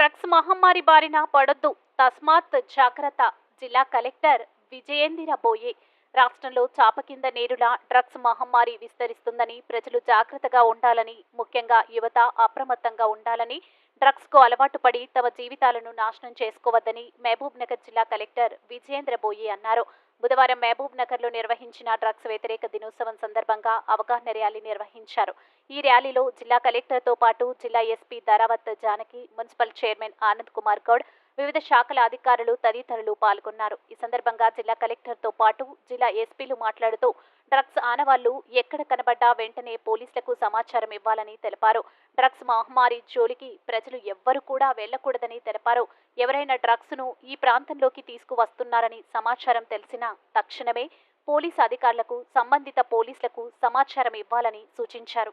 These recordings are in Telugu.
డ్రగ్స్ మహమ్మారి బారిన పడొద్దు. తస్మాత్ జాగ్రత్త. జిల్లా కలెక్టర్ విజయేందిర బోయే. రాష్ట్రంలో చాప కింద నేరులా డ్రగ్స్ మహమ్మారి విస్తరిస్తుందని ప్రజలు జాగ్రత్తగా ఉండాలని ముఖ్యంగా యువత అప్రమత్తంగా ఉండాలని డ్రగ్స్కు అలవాటు పడి తమ జీవితాలను నాశనం చేసుకోవద్దని మహబూబ్ నగర్ జిల్లా కలెక్టర్ విజయేంద్ర బోయే అన్నారు. బుధవారం మహబూబ్ నగర్లో నిర్వహించిన డ్రగ్స్ వ్యతిరేక దినోత్సవం సందర్భంగా అవగాహన ర్యాలీ నిర్వహించారు. ఈ ర్యాలీలో జిల్లా కలెక్టర్తో పాటు జిల్లా SP Dharavath Janaki municipal chairman Anand Kumar Goud వివిధ శాఖల అధికారులు తదితరులు పాల్గొన్నారు. ఈ సందర్భంగా జిల్లా కలెక్టర్తో పాటు జిల్లా ఎస్పీలు మాట్లాడుతూ డ్రగ్స్ ఆనవాళ్ళు ఎక్కడ కనబడ్డా వెంటనే పోలీసులకు సమాచారం ఇవ్వాలని తెలిపారు. డ్రగ్స్ మహమ్మారి జోలికి ప్రజలు ఎవ్వరు కూడా వెళ్ళకూడదని తెలిపారు. ఎవరైనా డ్రగ్స్ను ఈ ప్రాంతంలోకి తీసుకువస్తున్నారని సమాచారం తెలిసినా తక్షణమే పోలీస్ అధికారులకు సంబంధిత పోలీసులకు సమాచారం ఇవ్వాలని సూచించారు.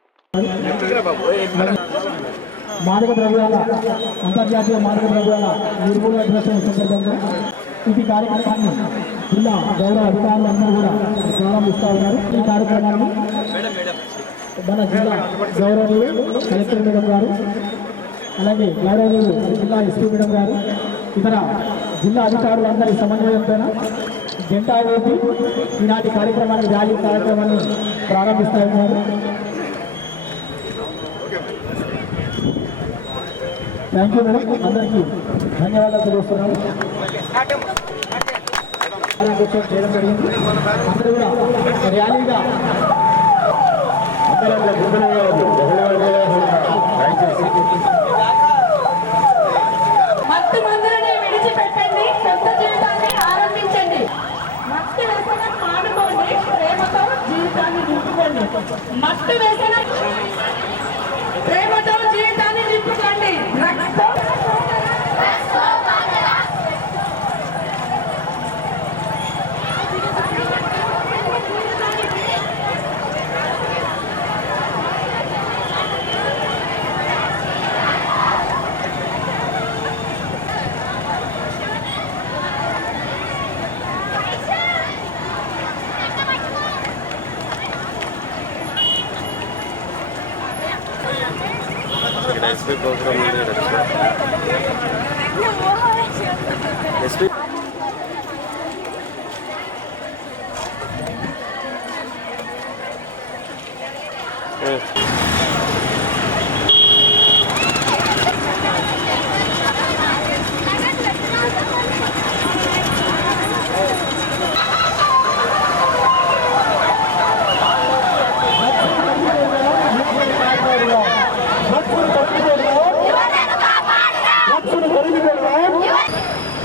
మాదక ద్రవ్యాల అంతర్జాతీయ మాదక ద్రవ్యాల నిర్మూలన దినోత్సవం సందర్భంగా ఇది కార్యక్రమాన్ని జిల్లా గౌరవ అధికారులందరూ కూడా ప్రారంభిస్తా ఉన్నారు. ఈ కార్యక్రమాన్ని మన జిల్లా గౌరవనీయులు కలెక్టర్ మేడం గారు అలాగే గౌరవనీయులు జిల్లా ఎస్పీ మేడం గారు ఇతర జిల్లా అధికారులందరి సమన్వయంతో జెండా వేసి ఈనాటి కార్యక్రమాన్ని ర్యాలీ కార్యక్రమాన్ని ప్రారంభిస్తా ఉన్నారు. థ్యాంక్ యూ మేడం అందరికీ. ధన్యవాదాలు తెలుస్తున్నాను. చేయడం జరిగింది అందరూ కూడా ర్యాలీగా మత్తు మందులని విడిచిపెట్టండి కొత్త జీవితాన్ని ఆరంభించండి. మత్తు మానుకోండి ప్రేమతో జీవితాన్ని మత్తు చూడండి. రక్తం డ్రగ్స్తో ఇక్కడ ఎస్పీ ప్రోగ్రామ్ ఉంది ఎస్పీ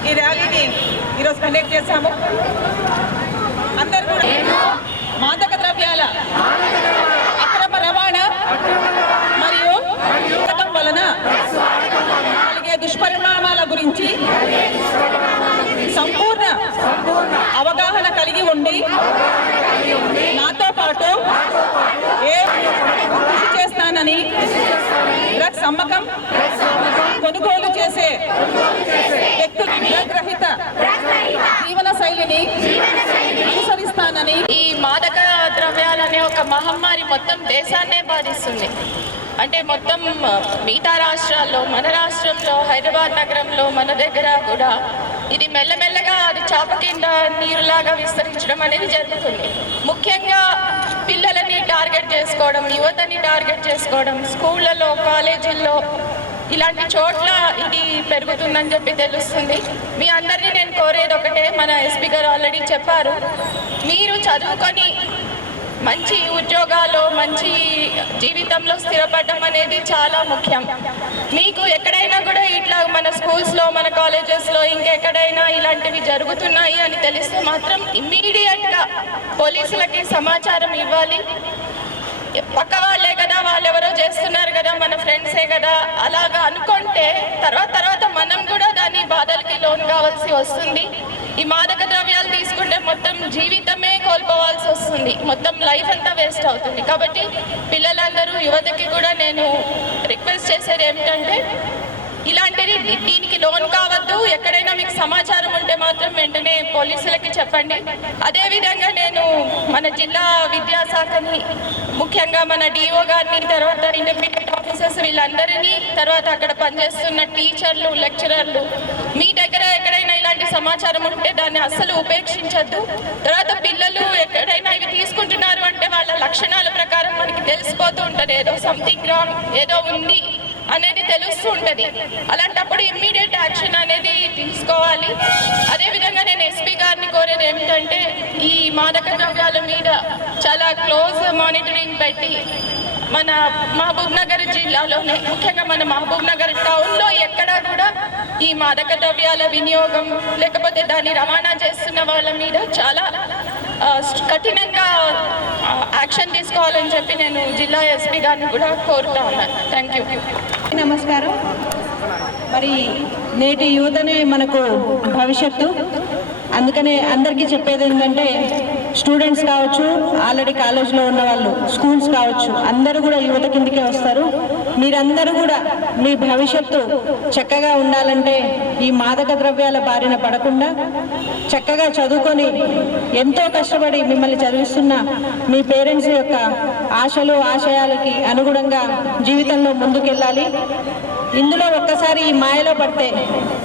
ఈ ర్యాలీని ఈరోజు కండక్ట్ చేశాము అందరు కూడా మాదక ద్రవ్యాల అక్రమ రవాణా మరియు వాడకం వలన కలిగే దుష్పరిణామాల గురించి సంపూర్ణ అవగాహన కలిగి ఉండి నాతో పాటు ఏ కృషి చేస్తానని డ్రగ్స్ అమ్మకం కొనుగోలు చేసే వ్యక్తులు రహిత జీవన శైలిని అనుసరిస్తానని ఈ మాదక ద్రవ్యాలనే ఒక మహమ్మారి మొత్తం దేశాన్నే బాధిస్తుంది. అంటే మొత్తం మిగతా రాష్ట్రాల్లో మన రాష్ట్రంలో హైదరాబాద్ నగరంలో మన దగ్గర కూడా ఇది మెల్లమెల్లగా అది చాప కింద నీరులాగా విస్తరించడం అనేది జరుగుతుంది. ముఖ్యంగా పిల్లలని టార్గెట్ చేసుకోవడం యువతని టార్గెట్ చేసుకోవడం స్కూళ్ళలో కాలేజీల్లో ఇలాంటి చోట్ల ఇది పెరుగుతుందని చెప్పి తెలుస్తుంది. మీ అందరినీ నేను కోరేది ఒకటే మన ఎస్పీ గారు ఆల్రెడీ చెప్పారు. మీరు చదువుకొని మంచి ఉద్యోగాలు మంచి జీవితంలో స్థిరపడడం అనేది చాలా ముఖ్యం. మీకు ఎక్కడైనా కూడా ఇట్లా మన స్కూల్స్లో మన కాలేజెస్లో ఇంకెక్కడైనా ఇలాంటివి జరుగుతున్నాయి అని తెలిస్తే మాత్రం ఇమ్మీడియట్గా పోలీసులకి సమాచారం ఇవ్వాలి. పక్క వాళ్ళే కదా వాళ్ళెవరో చేస్తున్నారు కదా మన ఫ్రెండ్సే కదా అలాగా అనుకుంటే తర్వాత తర్వాత మనం కూడా దాని బాధలకి లోన్ కావాల్సి వస్తుంది. ఈ మాదక ద్రవ్యాలు తీసుకుంటే మొత్తం జీవితమే కోల్పోవాల్సి వస్తుంది. మొత్తం లైఫ్ అంతా వేస్ట్ అవుతుంది. కాబట్టి పిల్లలందరూ యువతకి కూడా నేను రిక్వెస్ట్ చేసేది ఏమిటంటే ఇలాంటిది దీనికి లోన్ కావద్దు. ఎక్కడైనా మీకు సమాచారం ఉంటే మాత్రం వెంటనే పోలీసులకి చెప్పండి. అదేవిధంగా నేను మన జిల్లా విద్యాశాఖని ముఖ్యంగా మన డిఓ గారిని తర్వాత ఇంటర్మీడియట్ ఆఫీసర్స్ వీళ్ళందరినీ తర్వాత అక్కడ పనిచేస్తున్న టీచర్లు లెక్చరర్లు మీ దగ్గర ఎక్కడైనా ఇలాంటి సమాచారం ఉంటే దాన్ని అస్సలు ఉపేక్షించద్దు. తర్వాత పిల్లలు ఎక్కడైనా ఇవి తీసుకుంటున్నారు అంటే వాళ్ళ లక్షణాల ప్రకారం మనకి తెలిసిపోతూ ఉంటుంది. ఏదో సంథింగ్ రాంగ్ ఏదో ఉంది అనేది తెలుస్తూ ఉంటుంది. అలాంటప్పుడు ఇమ్మీడియట్ యాక్షన్ అనేది తీసుకోవాలి. అదేవిధంగా నేను ఎస్పీ గారిని కోరేది ఏమిటంటే ఈ మాదక ద్రవ్యాల మీద చాలా క్లోజ్ మానిటరింగ్ పెట్టి మన మహబూబ్ నగర్ జిల్లాలోనే ముఖ్యంగా మన మహబూబ్ నగర్ టౌన్లో ఎక్కడా కూడా ఈ మాదక ద్రవ్యాల వినియోగం లేకపోతే దాన్ని రవాణా చేస్తున్న వాళ్ళ మీద చాలా కఠినంగా యాక్షన్ తీసుకోవాలని చెప్పి నేను జిల్లా ఎస్పీ గారిని కూడా కోరుతా ఉన్నాను థ్యాంక్ యూ నమస్కారం. మరి నేటి యువతనే మనకు భవిష్యత్తు. అందుకనే అందరికీ చెప్పేది ఏంటంటే స్టూడెంట్స్ కావచ్చు ఆల్రెడీ కాలేజ్లో ఉన్న వాళ్ళు స్కూల్స్ కావచ్చు అందరూ కూడా యువత కిందకే వస్తారు. మీరందరూ కూడా మీ భవిష్యత్తు చక్కగా ఉండాలంటే ఈ మాదక ద్రవ్యాల బారిన పడకుండా చక్కగా చదువుకొని ఎంతో కష్టపడి మిమ్మల్ని చదివిస్తున్న మీ పేరెంట్స్ యొక్క ఆశలు ఆశయాలకి అనుగుణంగా జీవితంలో ముందుకెళ్ళాలి. ఇందులో ఒక్కసారి ఈ మాయలో పడితే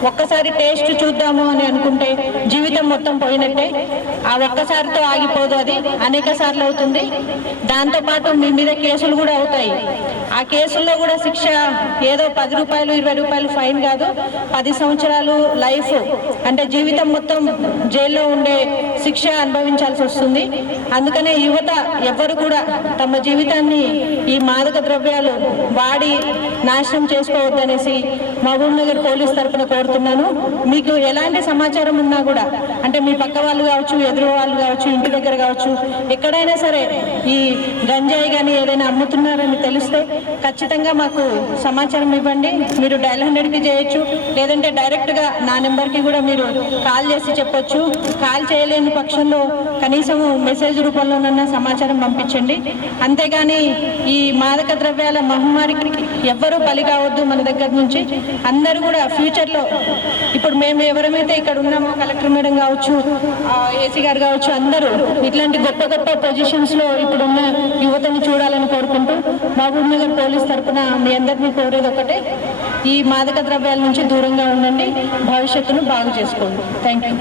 ఒక్కసారి టేస్ట్ చూద్దాము అని అనుకుంటే జీవితం మొత్తం పోయినట్టే. ఆ ఒక్కసారితో ఆగిపోదు అది. అనేక సార్లు అవుతుంది. దాంతోపాటు మీ మీద కేసులు కూడా అవుతాయి. ఆ కేసుల్లో కూడా శిక్ష ఏదో పది రూపాయలు ఇరవై రూపాయలు ఫైన్ కాదు. పది సంవత్సరాలు లైఫ్ అంటే జీవితం మొత్తం జైల్లో ఉండే శిక్ష అనుభవించాల్సి వస్తుంది. అందుకనే యువత ఎవ్వరు కూడా తమ జీవితాన్ని ఈ మాదక ద్రవ్యాలు వాడి నాశనం చేసుకోవద్దనేసి మహబూబ్ నగర్ పోలీస్ తరఫున కోరుతున్నాను. మీకు ఎలాంటి సమాచారం ఉన్నా కూడా అంటే మీ పక్క వాళ్ళు కావచ్చు ఎదురు వాళ్ళు కావచ్చు ఇంటి దగ్గర కావచ్చు ఎక్కడైనా సరే ఈ గంజాయి కానీ ఏదైనా అమ్ముతున్నారని తెలిస్తే ఖచ్చితంగా మాకు సమాచారం ఇవ్వండి. మీరు డైల్ హండ్రెడ్కి చేయొచ్చు. లేదంటే డైరెక్ట్గా నా నెంబర్కి కూడా మీరు కాల్ చేసి చెప్పొచ్చు. కాల్ చేయలేని పక్షంలో కనీసం మెసేజ్ రూపంలోనన్నా సమాచారం పంపించండి. అంతేగాని ఈ మాదక ద్రవ్యాల మహమ్మారికి ఎవ్వరూ బలి కావద్దు మన దగ్గర నుంచి. అందరూ కూడా ఫ్యూచర్లో ఇప్పుడు మేము ఎవరమైతే ఇక్కడ ఉన్నామో కలెక్టర్ మేడం కావచ్చు ఏసీ గారు కావచ్చు అందరూ ఇట్లాంటి గొప్ప గొప్ప పొజిషన్స్లో ఇప్పుడున్న యువతని చూడాలని కోరుకుంటూ మహబూబ్ నగర్ పోలీస్ తరఫున మీ అందరినీ కోరేది ఒకటే ఈ మాదక ద్రవ్యాల నుంచి దూరంగా ఉండండి భవిష్యత్తును బాగు చేసుకోండి. Thank you